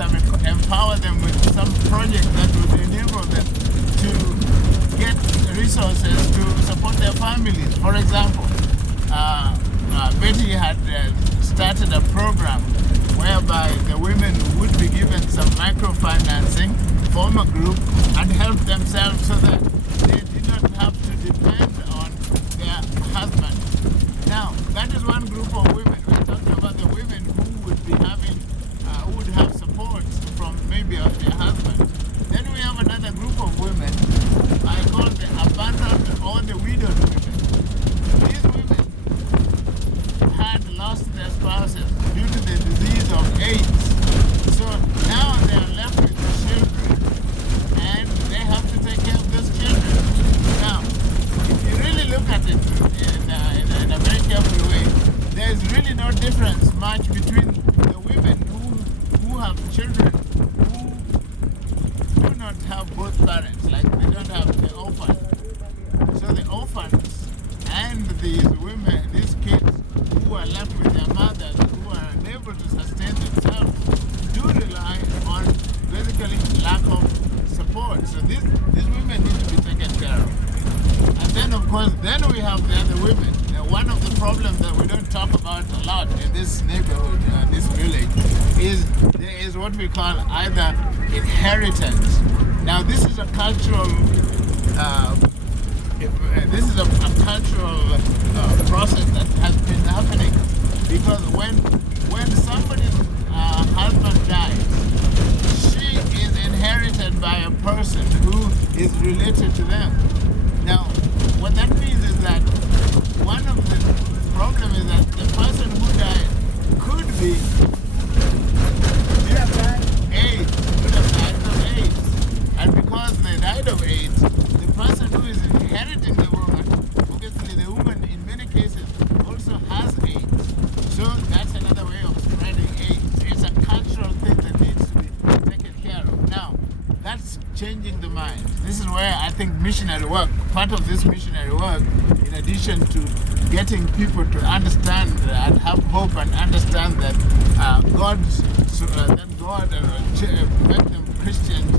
empower them with some project that would enable them to get resources to support their families. For example, Betty had started a program whereby the women would be given some microfinancing, form a group, and help themselves so that they did not have to depend on their husband. Now, that is one group of women. We're talking about the women who would be having, who would have support from maybe their husband. Then we have another group of women I call the abandoned or the widowed women. These women had lost their spouses due to the disease of AIDS. So now they are left with children and they have to take care of those children. Now, if you really look at it in a very careful way, there is really no difference much between the women who have children who do not have both parents, like they don't have the orphan. So the orphans and these women, these kids who are left with their mothers, who are unable to sustain themselves, do rely on basically lack of support. So these women need to be taken care of. And then of course, then we have the other women. Now, one of the problems that we don't talk about a lot in this neighborhood, this village, is there is what we call either inheritance. Now this is a cultural process that has been happening, because when somebody's husband dies, she is inherited by a person who is related to them. Now, what that means is that one of the problems is that the person who died could be AIDS, could have died of AIDS. And because they died of AIDS, the person who is inheriting the woman, obviously the woman in many cases also has AIDS. So that's another way of spreading AIDS. It's a cultural thing that needs to be taken care of. Now, that's changing the mind. This is where I think missionary work, part of this missionary work, in addition to getting people to understand and have hope and understand that God make them Christians,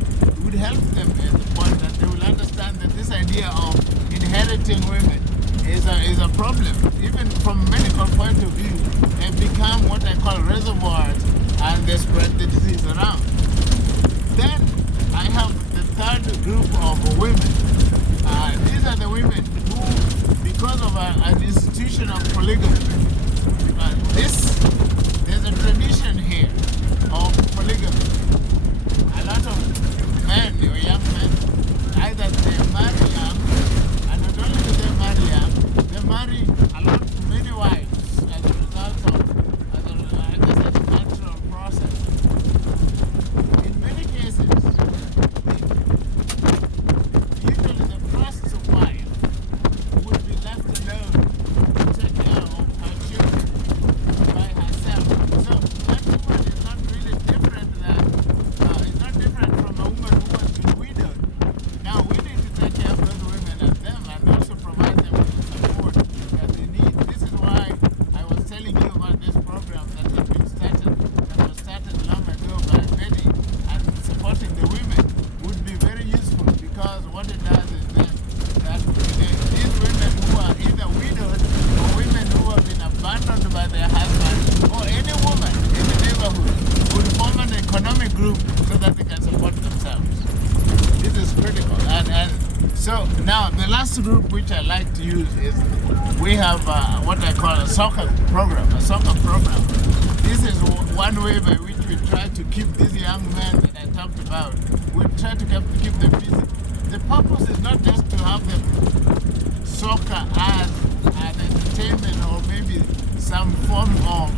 would help them in the point that they will understand that this idea of inheriting women is a problem. Even from a medical point of view, they become what I call reservoirs, and they spread the disease around. Then I have the third group of women. These are the women who, because of an institution of polygamy, there's a tradition here of polygamy. A lot of men or young men, either they marry young, and not only do they marry young, they marry many wives as a result of, I guess, it's a natural process. In many cases, usually the first wife would be left alone to take care of her children by herself. So that woman is not really different from a woman who has been widowed. Now we need to take care of those women and them, and also provide them with the support that they need. This is why I was telling you about this program that was started long ago by Betty, and supporting the women would be very useful, because what it does is that these women who are either widowed or women who have been abandoned by their husband, or any woman in the neighborhood, would form an economic group so that they can support themselves. This is critical. And so now the last group which I like to use is we have what I call a soccer program. This is one way by which we try to keep these young men that I talked about, we try to keep them busy. The purpose is not just to have them soccer as an entertainment or maybe some form of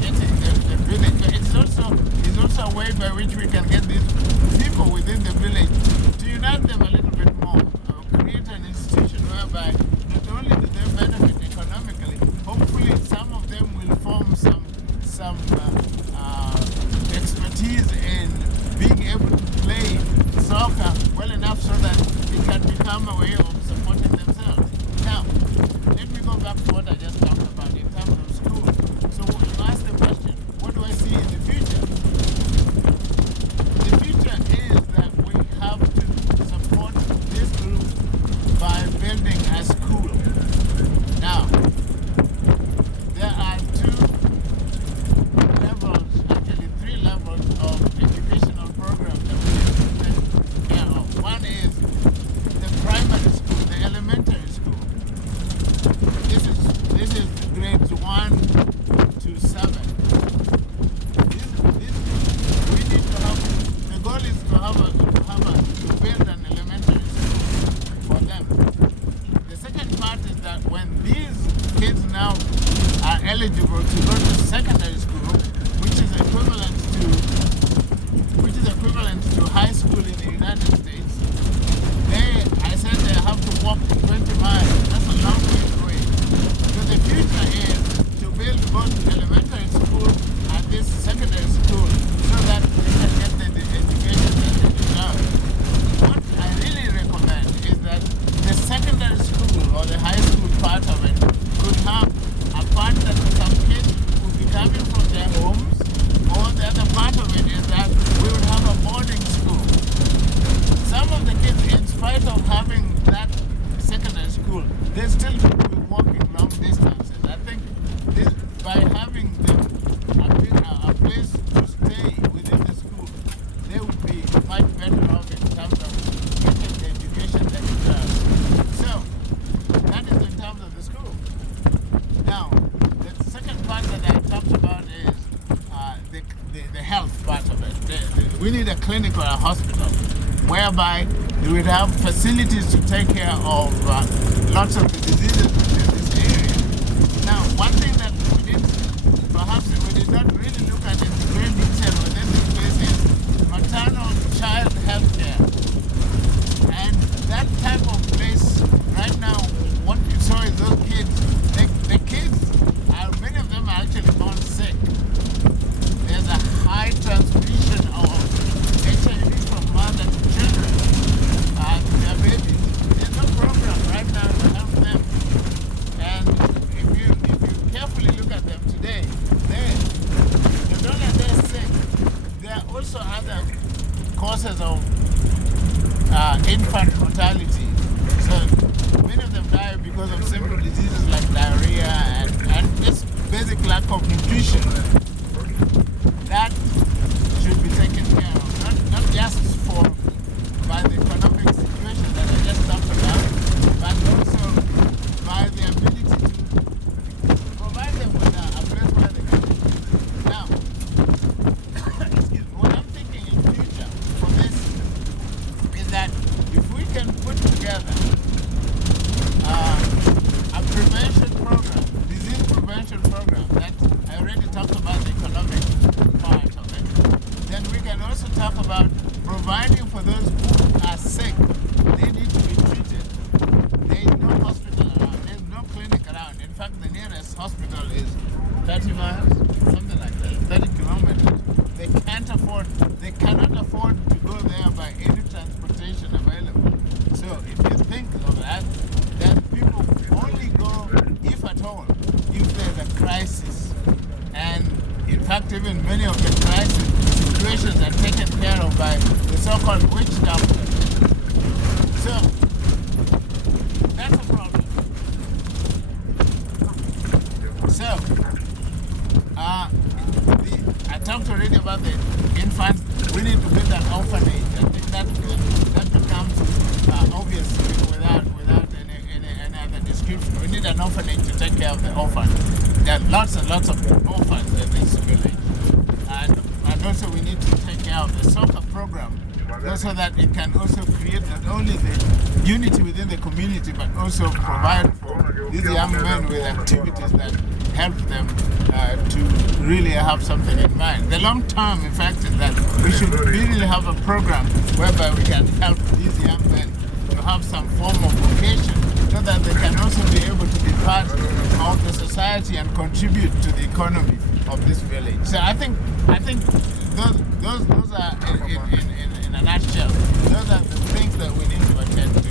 getting the village. But it's also a way by which we can get these people within the village to unite them a little bit more. Create an institution whereby not only do they benefit economically, hopefully some of them will form some expertise in being able to play soccer well enough so that it can become a way of supporting themselves. Now, let me go back to what I just talked about in terms of school. So you asked the question, what do I see in the future? building a school. Now, there are two levels, actually three levels of educational programs that we need to take care of. One is the primary school, the elementary school. This is grades 1 to 7. We need to have, the goal is to build an elementary school for them. The second part is that when these kids now are eligible to go to secondary school, which is equivalent to high school in the United States, I said they have to walk 20 miles. That's a long way away. So the future is to build both elementary school and this secondary school so that they can get the education that they deserve. What I really recommend is that the secondary school or the high school part of it could have a part that some kids would be coming from their homes, or the other part of it is that we would have a boarding school. Some of the kids, in spite of having that secondary school, they still will be walking long distances. I think by having them a place to stay within the school, they would be much better off in terms of getting the education they deserve. So, that is in terms of the school. Now, the second part that I talked about is the health part of it. We need a clinic or a hospital whereby we would have facilities to take care of lots of the diseases within this area. Now, one thing that we did not really look at in great detail within this place is maternal child health care. And that type of place, right now, what you saw is those kids, the kids, many of them are actually born sick. There's a high transmission of HIV from mother to children, to their babies. There's no program right now to help them. And if you carefully look at them today, not only are they sick, there are also other causes of infant mortality. So many of them die because of simple diseases like diarrhea and just basic lack of nutrition. That should be taken care of, not just by the economic situation that I just talked about, but also by the ability to provide them with a place where they can live. Now, what I'm thinking in future for this is that if we can put together a prevention program, disease prevention program, that I already talked about the economic part of it, then we can also talk about providing for those who are sick. They need to be treated. There is no hospital around. There is no clinic around. In fact, the nearest hospital is 30 miles, something like that, 30 kilometers. They cannot afford to go there by any transportation available. So if you think of that, then people only go, if at all, if there's a crisis. And in fact, even many of the crisis situations are taken care of by the so-called witch doctors. So, that's a problem. So, I talked already about the infants. We need to build an orphanage. I think that becomes obvious without any other description. We need an orphanage to take care of the orphans. There are lots and lots of orphans in this village. And also we need to take care of the soccer program so that it can also create not only the unity within the community but also provide for these young men with activities that help them to really have something in mind. The long term, in fact, is that we should really have a program whereby we can help these young men to have some form of vocation so that they can also be able to be part of the society and contribute to the economy of this village. So I think those are in a nutshell, those are the things that we need to attend to.